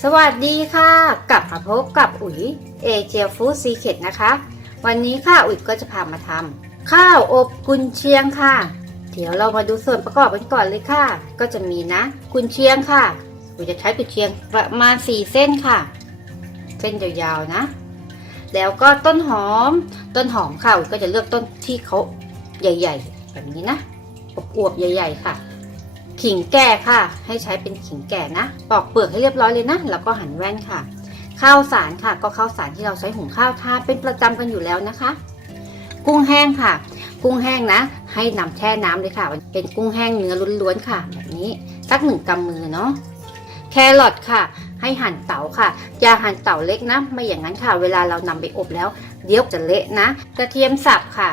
สวัสดีค่ะ กลับมาพบกับอุ๋ยเอเจฟู้ดซีเคดนะคะ วันนี้ค่ะอุ๋ยก็จะพามาทำข้าวอบกุนเชียงค่ะ เดี๋ยวเรามาดูส่วนประกอบกันก่อนเลยค่ะ ก็จะมีนะ กุนเชียงค่ะอุ๋ยจะใช้กุนเชียงประมาณ4เส้นค่ะ เส้นยาวๆนะ แล้วก็ต้นหอม ต้นหอมค่ะอุ๋ยก็จะเลือกต้นที่เขาใหญ่ ๆ แบบนี้นะอวบๆใหญ่ ๆ ค่ะ ขิงแก่ค่ะ ให้ใช้เป็นขิงแก่นะปอกเปลือกให้เรียบร้อยเลยนะแล้วก็หั่นแว่นค่ะ ข้าวสารค่ะ ก็ข้าวสารที่เราใช้หุงข้าวทานเป็นประจำกันอยู่แล้วนะคะ กุ้งแห้งค่ะ กุ้งแห้งนะ ให้นำแช่น้ำเลยค่ะ เป็นกุ้งแห้งเนื้อล้วนๆค่ะ แบบนี้สักหนึ่งกำมือเนาะแครอทค่ะ ให้หั่นเต๋าค่ะอย่าหั่นเต๋าเล็กนะไม่อย่างนั้นค่ะ เวลาเรานำไปอบแล้ว เดี๋ยวจะเละนะ กระเทียมสับค่ะ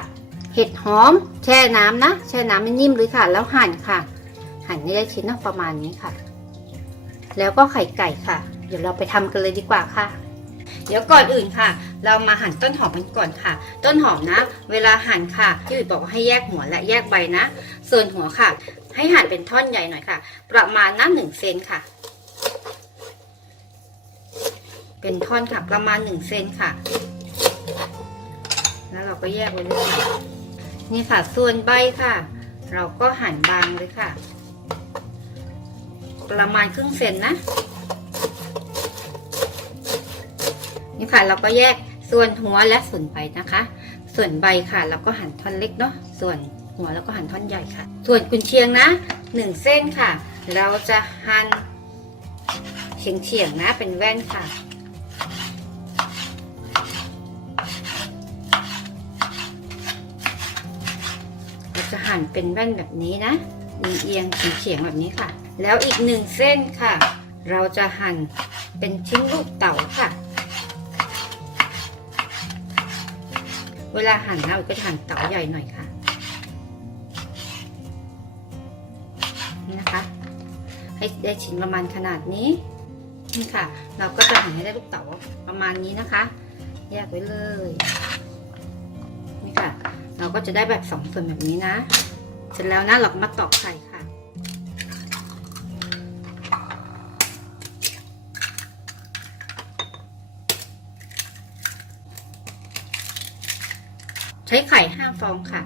เห็ดหอม แช่น้ำนะ แช่น้ำไม่นิ่มเลยค่ะ แล้วหั่นค่ะ หั่นให้ได้ชิ้นประมาณนี้ค่ะ แล้วก็ไข่ไก่ค่ะ เดี๋ยวเราไปทำกันเลยดีกว่าค่ะ เดี๋ยวก่อนอื่นค่ะ เรามาหั่นต้นหอมกันก่อนค่ะ ต้นหอมนะ เวลาหั่นค่ะที่อุ๋ยบอกว่าให้แยกหัวและแยกใบนะ ส่วนหัวค่ะ ให้หั่นเป็นท่อนใหญ่หน่อยค่ะ ประมาณน้ำหนึ่งเซนค่ะ เป็นท่อนค่ะประมาณหนึ่งเซนค่ะแล้วเราก็แยกไว้เลยค่ะนี่ค่ะ ส่วนใบค่ะ เราก็หั่นบางเลยค่ะ ประมาณครึ่งเซนนะนี่ค่ะเราก็แยกส่วนหัวและส่วนใบนะคะ ส่วนใบค่ะเราก็หั่นท่อนเล็กเนาะส่วนหัวเราก็หั่นท่อนใหญ่ค่ะ ส่วนกุนเชียงนะหนึ่งเส้นค่ะ เราจะหั่นเฉียงเฉียงๆนะเป็นแว่นค่ะเราจะหั่นเป็นแว่นแบบนี้นะเอียงๆเฉียงๆแบบนี้ค่ะ แล้วอีกหนึ่งเส้นค่ะ เราจะหั่นเป็นชิ้นลูกเต๋าค่ะ เวลาหั่นนะเราก็จะหั่นเต๋าใหญ่หน่อยค่ะนี่นะคะ ให้ได้ชิ้นประมาณขนาดนี้นี่ค่ะ เราก็จะหั่นให้ได้ลูกเต๋าประมาณนี้นะคะ แยกไว้เลยนี่ค่ะ เราก็จะได้แบบสองส่วนแบบนี้นะ เสร็จแล้วนะเราก็มาตอกไข่ค่ะ ใช้ไข่ห้าฟ องค่ะ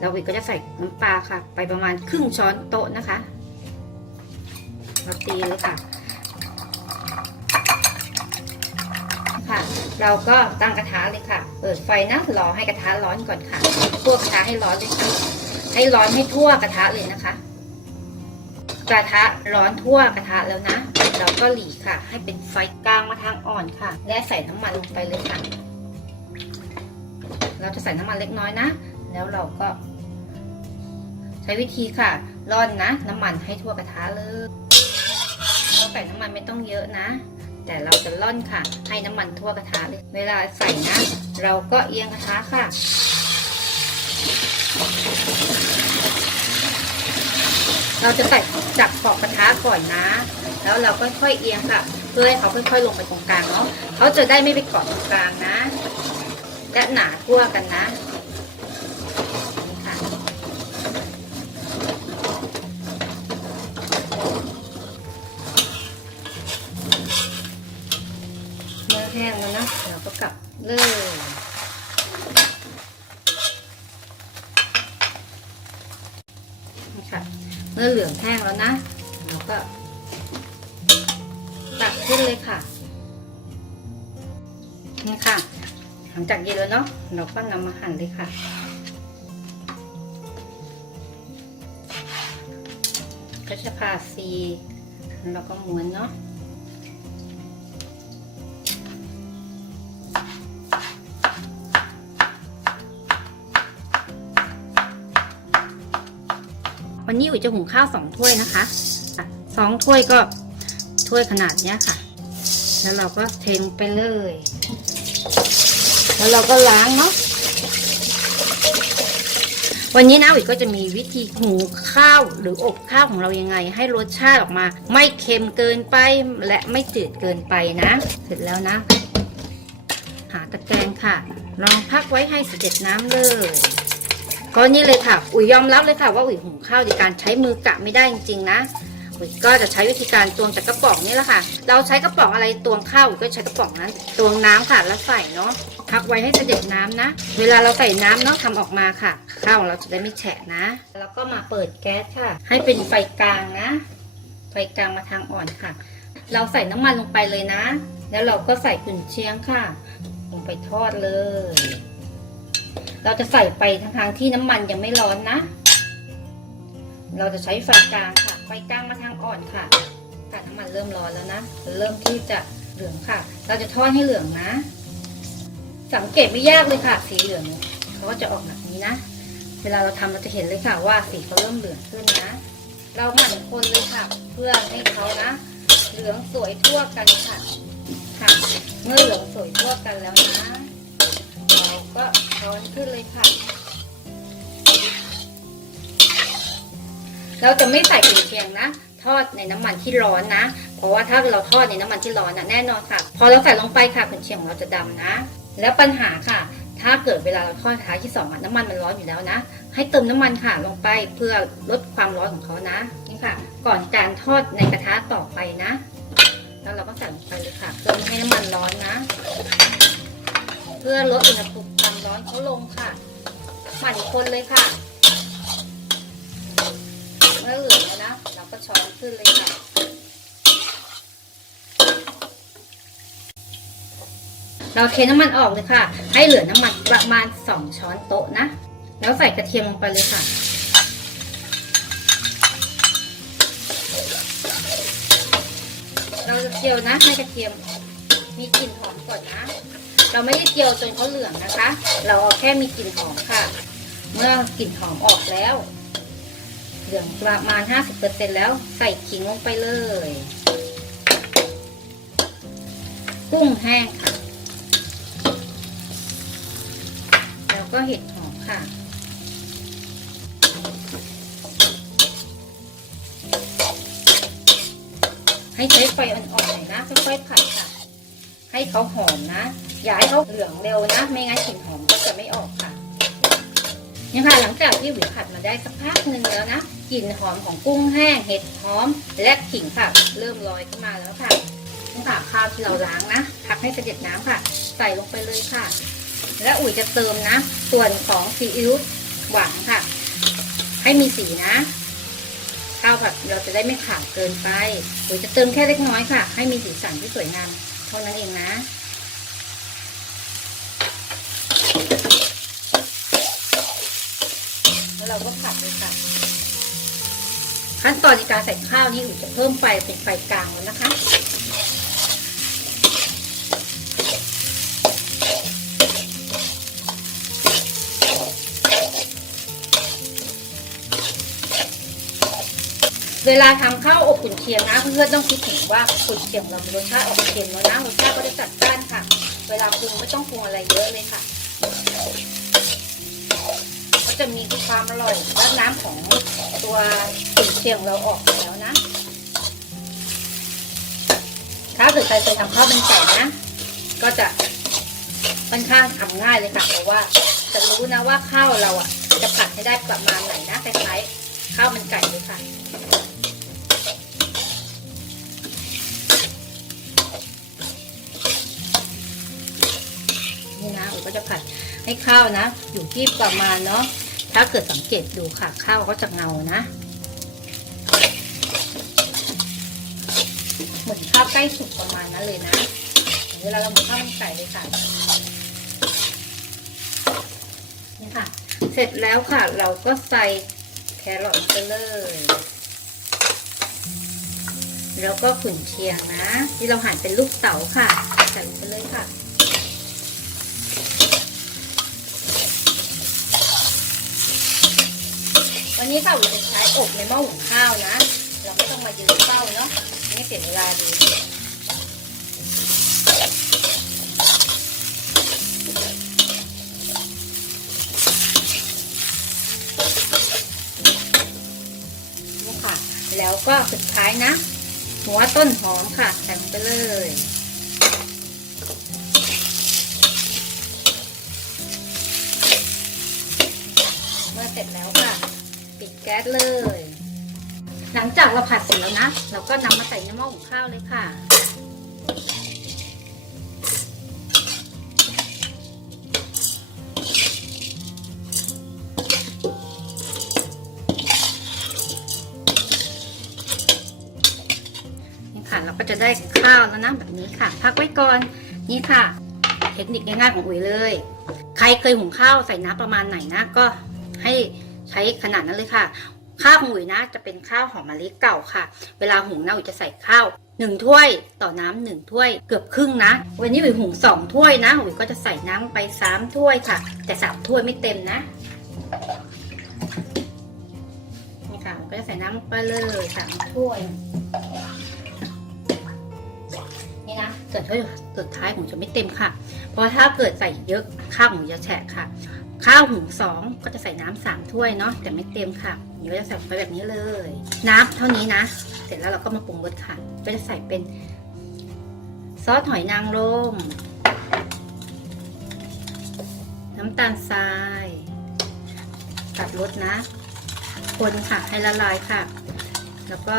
เราอีกก็จะใส่น้ำปลาค่ะ ไปประมาณครึ่งช้อนโต๊ะนะคะเราตีเลยค่ะค่ะ เราก็ตั้งกระทะเลยค่ะ เปิดไฟนะรอให้กระทะร้อนก่อนค่ะคั่วกระทะให้ร้อนเลยค่ะให้ร้อนให้ทั่วกระทะเลยนะคะ กระทะร้อนทั่วกระทะแล้วนะ เราก็หลีค่ะ ให้เป็นไฟกลางมาทางอ่อนค่ะ และใส่น้ำมันลงไปเลยค่ะ เราจะใส่น้ำมันเล็กน้อยนะ แล้วเราก็ ใช้วิธีค่ะ ร่อนนะ น้ำมันให้ทั่วกระทะเลยเราใส่น้ำมันไม่ต้องเยอะนะ แต่เราจะร่อนค่ะ ให้น้ำมันทั่วกระทะเลย เวลาใส่นะ เราก็เอียงกระทะค่ะเราจะใส่จับขอบกระทะก่อนนะ แล้วเราก็ค่อยๆเอียงค่ะ เพื่อให้เขาค่อยๆลงไปตรงกลางเนาะเขาจะได้ไม่ไปเกาะตรงกลางนะ และหนาทั่วกันนะนี่ค่ะเมื่อแห้งแล้วนะเราก็กลับเลยนี่ค่ะเมื่อเหลืองแห้งแล้วนะ เราก็ตักขึ้นเลยค่ะนี่ค่ะ ลังจากเย็นแล้วเนาะเราก็นำมาหั่นเลยค่ะก็จะผ่าซีแล้วก็ม้วนเนาะวันนี้อุ๋ยจะหุงข้าวสองถ้วยนะคะอะสองถ้วยก็ถ้วยขนาดเนี้ยค่ะ แล้วเราก็เทลงไปเลย แล้วเราก็ล้างเนาะวันนี้นะอุ๋ยก็จะมีวิธีหุงข้าวหรืออบข้าวของเรายังไง ให้รสชาติออกมา ไม่เค็มเกินไปและไม่จืดเกินไปนะ เสร็จแล้วนะ หาตะแกรงค่ะลองพักไว้ให้เสด็จน้ำเลยก็นี่เลยค่ะ อุ๋ยยอมรับเลยค่ะว่าอุ๋ยหุงข้าวในการใช้มือกะไม่ได้จริงๆนะ ก็จะใช้วิธีการตวงจากกระป๋องนี่แหละค่ะ เราใช้กระป๋องอะไรตวงข้าวก็ใช้กระป๋องนั้น ตวงน้ำค่ะแล้วใส่เนาะพักไว้ให้เสด็จน้ำนะ เวลาเราใส่น้ำเนาะทำออกมาค่ะ ข้าวของเราจะได้ไม่แฉะนะ แล้วก็มาเปิดแก๊สค่ะ ให้เป็นไฟกลางนะ ไฟกลางมาทางอ่อนค่ะ เราใส่น้ำมันลงไปเลยนะ แล้วเราก็ใส่กุนเชียงค่ะ ลงไปทอดเลย เราจะใส่ไปทั้งทางที่น้ำมันยังไม่ร้อนนะ เราจะใช้ไฟกลางค่ะ ไฟกลางมาทางอ่อนค่ะแต่น้ำมันเริ่มร้อนแล้วนะ เริ่มที่จะเหลืองค่ะ เราจะทอดให้เหลืองนะ สังเกตไม่ยากเลยค่ะ สีเหลืองเขาก็จะออกแบบนี้นะ เวลาเราทำเราจะเห็นเลยค่ะว่าสีเขาเริ่มเหลืองขึ้นนะ เราหมั่นคนเลยค่ะ เพื่อให้เขานะ เหลืองสวยทั่วกันค่ะ ค่ะ เมื่อเหลืองสวยทั่วกันแล้วนะ เราก็ช้อนขึ้นเลยค่ะ เราจะไม่ใส่กุนเชียงนะ ทอดในน้ำมันที่ร้อนนะ เพราะว่าถ้าเราทอดในน้ำมันที่ร้อนนะแน่นอนค่ะ พอเราใส่ลงไปค่ะกุนเชียงของเราจะดำนะ แล้วปัญหาค่ะ ถ้าเกิดเวลาเราทอดท้ายที่สองน้ำมันมันร้อนอยู่แล้วนะ ให้เติมน้ำมันค่ะลงไปเพื่อลดความร้อนของเขานะนี่ค่ะ ก่อนการทอดในกระทะต่อไปนะ แล้วเราก็ใส่ลงไปเลยค่ะเพื่อไม่ให้น้ำมันร้อนนะ เพื่อลดอุณหภูมิความร้อนเขาลงค่ะหมั่นคนเลยค่ะ เมื่อเหลืองแล้วนะ เราก็ช้อน ขึ้นเลยค่ะเราเทน้ำมันออกเลยค่ะ ให้เหลือน้ำมันประมาณ 2 ช้อนโต๊ะนะ แล้วใส่กระเทียมลงไปเลยค่ะ เราจะเจียวนะให้กระเทียมมีกลิ่นหอมก่อนนะ เราไม่ได้เจียวจนเขาเหลืองนะคะ เราเอาแค่มีกลิ่นหอมค่ะ เมื่อกลิ่นหอมออกแล้ว เหลืองประมาณ 50%แล้วใส่ขิงลงไปเลย กุ้งแห้งค่ะ แล้วก็เห็ดหอมค่ะ ให้ใช้ไฟอ่อนๆหน่อยนะค่อยๆผัดค่ะ ให้เขาหอมนะ อย่าให้เขาเหลืองเร็วนะ ไม่งั้นกลิ่นหอมก็จะไม่ออกค่ะนี่ค่ะหลังจากที่หวิผัดมาได้สักพักหนึ่งแล้วนะ กลิ่นหอมของกุ้งแห้งเห็ดหอมและขิงค่ะ เริ่มลอยขึ้นมาแล้วค่ะนี่ค่ะข้าวที่เราล้างนะพักให้เสด็จน้ำค่ะ ใส่ลงไปเลยค่ะ และอุ๋ยจะเติมนะ ส่วนของซีอิ๊วหวานค่ะ ให้มีสีนะข้าวผัดเราจะได้ไม่ขาวเกินไปอุ๋ยจะเติมแค่เล็กน้อยค่ะ ให้มีสีสันที่สวยงามเท่านั้นเองนะแล้วเราก็ผัดเลยค่ะ ขั้นตอนในการใส่ข้าวนี่อุ๋ยจะเพิ่มไฟเป็นไฟกลางแล้วนะคะเวลาทำข้าวอบกุนเชียงนะเพื่อนๆต้องคิดถึงว่ากุนเชียงเรามีรสชาติออกเค็มแล้วนะรสชาติก็จะจัดจ้านค่ะ เวลาปรุงไม่ต้องปรุงอะไรเยอะเลยค่ะ ความอร่อยและน้ำของตัวกุนเชียงเราออกแล้วนะ ถ้าเกิดใครเคยทำข้าวเป็นไก่นะ ก็จะค่อนข้างทำง่ายเลยค่ะเพราะว่าจะรู้นะว่าข้าวเราอะ จะผัดให้ได้ประมาณไหนนะคล้ายๆข้าวมันไก่เลยค่ะนี่นะอุ๋ยก็จะผัดให้ข้าวนะ อยู่ที่ประมาณเนาะ ถ้าเกิดสังเกตดูค่ะข้าวก็จะเงานะเหมือนข้าวใกล้สุกประมาณนั้นเลยนะเวลาเราหมุนข้าวมันไก่เลยค่ะนี่ค่ะ เสร็จแล้วค่ะ เราก็ใส่แครอทไปเลย แล้วก็ขุนเชียงนะ ที่เราหั่นเป็นลูกเต๋าค่ะใส่ไปเลยค่ะ นนี้ค่ะวิจะใช้อบในหม้อหุงข้าวนะ เราไม่ต้องมายืนเฝ้าเนาะไม่เสียเวลาดีนี่ค่ะแล้วก็สุดท้ายนะ หัวต้นหอมค่ะใส่งไปเลย เมื่อเสร็จแก๊สเลย หลังจากเราผัดเสร็จแล้วนะ เราก็นำมาใส่ในหม้อหุงข้าวเลยค่ะ นี่ค่ะเราก็จะได้ข้าวแล้วนะแบบนี้ค่ะ พักไว้ก่อน นี่ค่ะ เทคนิคง่ายๆของอุ๋ยเลย ใครเคยหุงข้าวใส่น้ำประมาณไหนนะก็ให้ ใช้ขนาดนั้นเลยค่ะ ข้าวของอุ๋ยนะจะเป็นข้าวหอมมะลิเก่าค่ะ เวลาหุงนะอุ๋ยจะใส่ข้าวหนึ่งถ้วยต่อน้ำหนึ่งถ้วยเกือบครึ่งนะ วันนี้อุ๋ยหุงสองถ้วยนะอุ๋ยก็จะใส่น้ำไปสามถ้วยค่ะ แต่สามถ้วยไม่เต็มนะนี่ค่ะก็จะใส่น้ำไปเลยสามถ้วยนี่นะเกิดถ้วยสุดท้ายผมจะไม่เต็มค่ะ เพราะถ้าเกิดใส่เยอะข้าวหมูจะแฉะค่ะ ข้าวหุงสองก็จะใส่น้ำสามถ้วยเนาะแต่ไม่เต็มค่ะเดี๋ยวจะใส่ไปแบบนี้เลย น้ำเท่านี้นะ เสร็จแล้วเราก็มาปรุงรสค่ะก็จะใส่เป็นซอสหอยนางรมน้ำตาลทรายตัดรสนะ คนค่ะให้ละลายค่ะ แล้วก็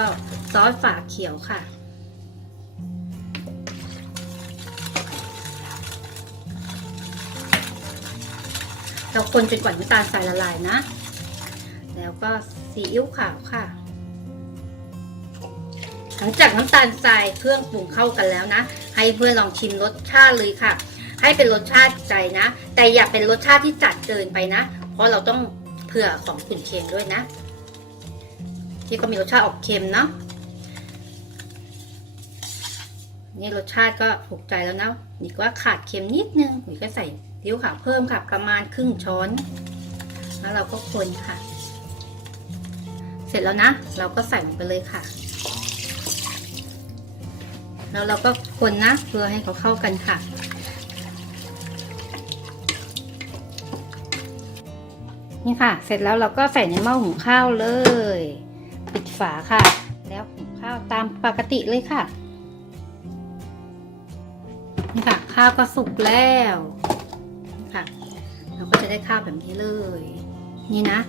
ซอสฝาเขียวค่ะ เราคนจนกว่าน้ำตาลทรายละลายนะ แล้วก็ซีอิ๊วขาวค่ะ หลังจากน้ำตาลทรายเครื่องปรุงเข้ากันแล้วนะ ให้เพื่อนลองชิมรสชาติเลยค่ะ ให้เป็นรสชาติใจนะ แต่อย่าเป็นรสชาติที่จัดเกินไปนะ เพราะเราต้องเผื่อของขุนเค็มด้วยนะ ที่ก็มีรสชาติออกเค็มเนาะนี่รสชาติก็ถูกใจแล้วนะนี่ว่าขาดเค็มนิดนึงหนี่ก็ใส่ ซีอิ๊วขาวเพิ่มค่ะประมาณครึ่งช้อน แล้วเราก็คนค่ะ เสร็จแล้วนะ เราก็ใส่ลงไปเลยค่ะ แล้วเราก็คนนะเพื่อให้เขาเข้ากันค่ะนี่ค่ะ เสร็จแล้วเราก็ใส่ในหม้อหุงข้าวเลย ปิดฝาค่ะ แล้วหุงข้าวตามปกติเลยค่ะ นี่ค่ะ ข้าวก็สุกแล้ว ได้ข้าวแบบนี้เลย นี่นะ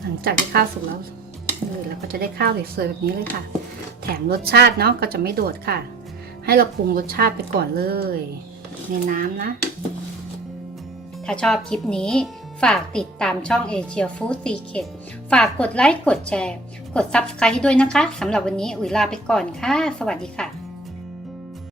หลังจากที่ข้าวสุกแล้วนี่เราก็จะได้ข้าวสวยๆแบบนี้เลยค่ะ แถมรสชาติเนาะก็จะไม่โดดค่ะ ให้เราปรุงรสชาติไปก่อนเลย ในน้ำนะ ถ้าชอบคลิปนี้ฝากติดตามช่อง Asia Food Secret ฝากกดไลค์ กดแชร์ กด Subscribe ด้วยนะคะ สำหรับวันนี้อุ๋ยลาไปก่อนค่ะ สวัสดีค่ะ